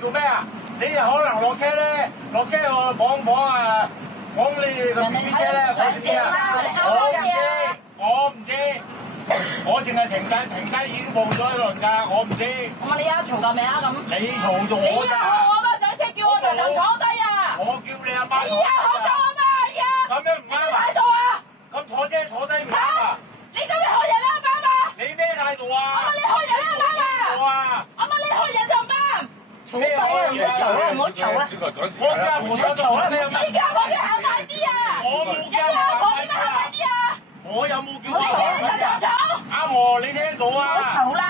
做咩啊？你可能落車咧，落車我綁你個 B B 車咧，上先啊！我唔知，我淨係停街已經報咗一輪㗎，我唔知。咁啊，你而家嘈到未啊？咁你嘈咗你我咋？啊學我媽上車叫我就坐低啊！我叫你阿媽。你啊學到我媽呀！咁樣唔啱啊！態度啊！咁坐車坐低唔啱啊！你咁樣學人啦，阿媽嘛？你咩態度啊？我問你學人啦，阿媽我嘛？啊！我問你學人就唔啱。咩啊？唔好嘈啦，唔好嘈啦！我叫阿婆坐啦，你叫阿婆叫行快啲啊！我冇叫人哋阿婆點解行快啲啊？我有冇叫你企喺度就坐。阿婆，你聽到啊？嘈啦！